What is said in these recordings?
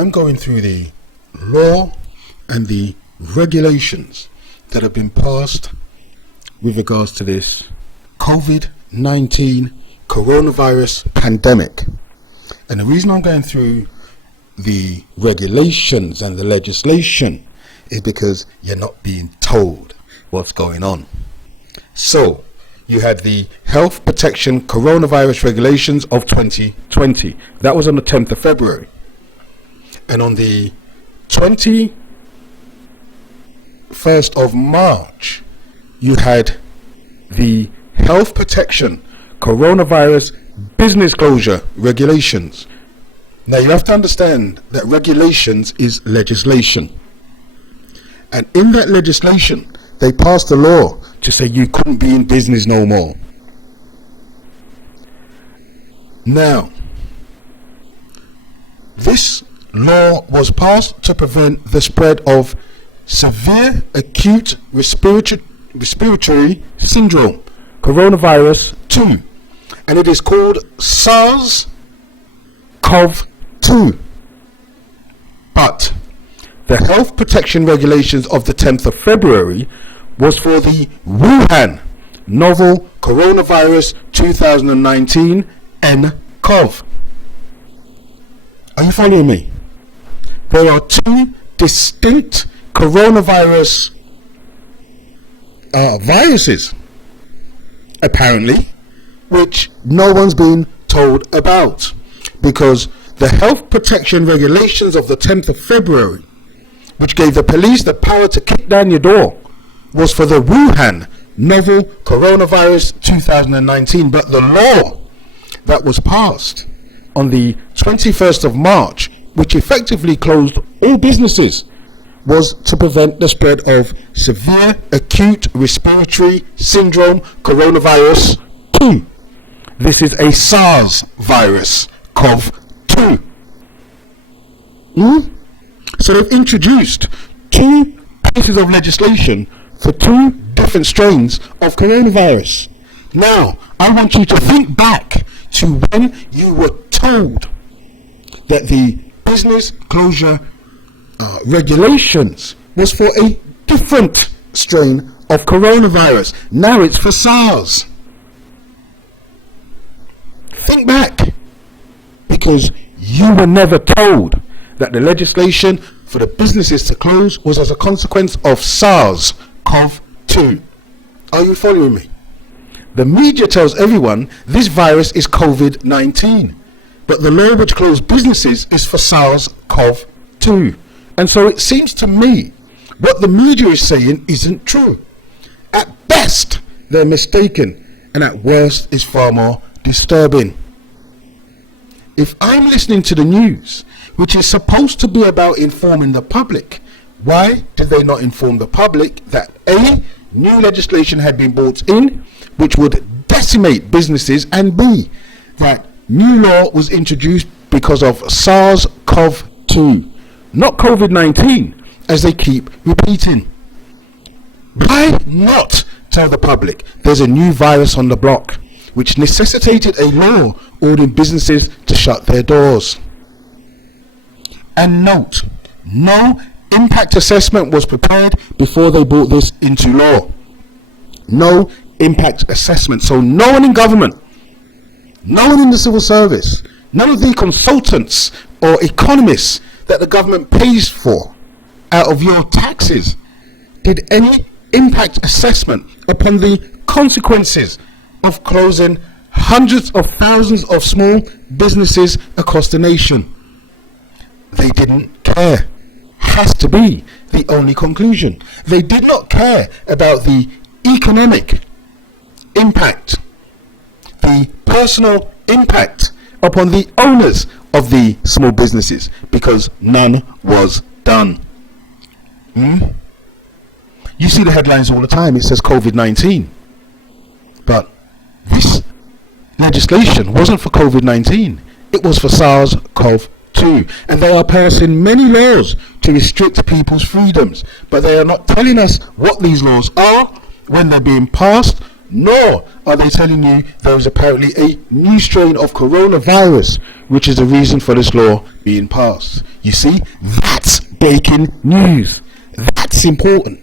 I'm going through the law and the regulations that have been passed with regards to this COVID-19 coronavirus pandemic. And the reason I'm going through the regulations and the legislation is because you're not being told what's going on. So, you had the Health Protection Coronavirus Regulations of 2020. That was on the 10th of February. And on the 21st of March, you had the Health Protection Coronavirus Business Closure Regulations. Now you have to understand that regulations is legislation. And in that legislation, they passed a law to say you couldn't be in business no more. Now, this law was passed to prevent the spread of severe acute respiratory syndrome, coronavirus 2, and it is called SARS-CoV-2. But the health protection regulations of the 10th of February was for the Wuhan novel coronavirus 2019 nCoV. Are you following me? There are two distinct coronavirus viruses, apparently, which no one's been told about, because the health protection regulations of the 10th of February, which gave the police the power to kick down your door, was for the Wuhan novel coronavirus 2019, but the law that was passed on the 21st of March, which effectively closed all businesses, was to prevent the spread of severe acute respiratory syndrome coronavirus 2. This is a SARS virus, CoV-2. So they've introduced two pieces of legislation for two different strains of coronavirus. Now, I want you to think back to when you were told that the business closure regulations was for a different strain of coronavirus. Now it's for SARS. Think back, because you were never told that the legislation for the businesses to close was as a consequence of SARS-CoV-2. Are you following me? The media tells everyone this virus is COVID-19, but the law which closed businesses is for SARS-CoV-2. And so it seems to me what the media is saying isn't true. At best, they're mistaken, and at worst, is far more disturbing. If I'm listening to the news, which is supposed to be about informing the public, why did they not inform the public that A, new legislation had been brought in which would decimate businesses, and B, that new law was introduced because of SARS-CoV-2, not COVID-19, as they keep repeating? Why not tell the public there's a new virus on the block, which necessitated a law ordering businesses to shut their doors? And note, no impact assessment was prepared before they brought this into law. No impact assessment. So no one in government, no one in the civil service, none of the consultants or economists that the government pays for out of your taxes did any impact assessment upon the consequences of closing hundreds of thousands of small businesses across the nation. They didn't care. Has to be the only conclusion. They did not care about the economic impact, the personal impact upon the owners of the small businesses, because none was done. You see the headlines all the time. It says COVID-19, but this legislation wasn't for COVID-19. It was for SARS-CoV-2, and they are passing many laws to restrict people's freedoms, but they are not telling us what these laws are, when they're being passed, Nor are they telling you there is apparently a new strain of coronavirus, which is the reason for this law being passed. You see, that's breaking news. That's important.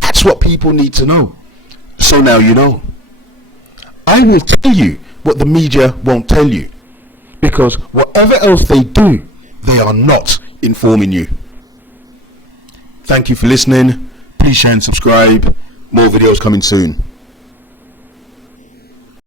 That's what people need to know. So now you know. I will tell you what the media won't tell you, because whatever else they do, they are not informing you. Thank you for listening. Please share and subscribe. More videos coming soon.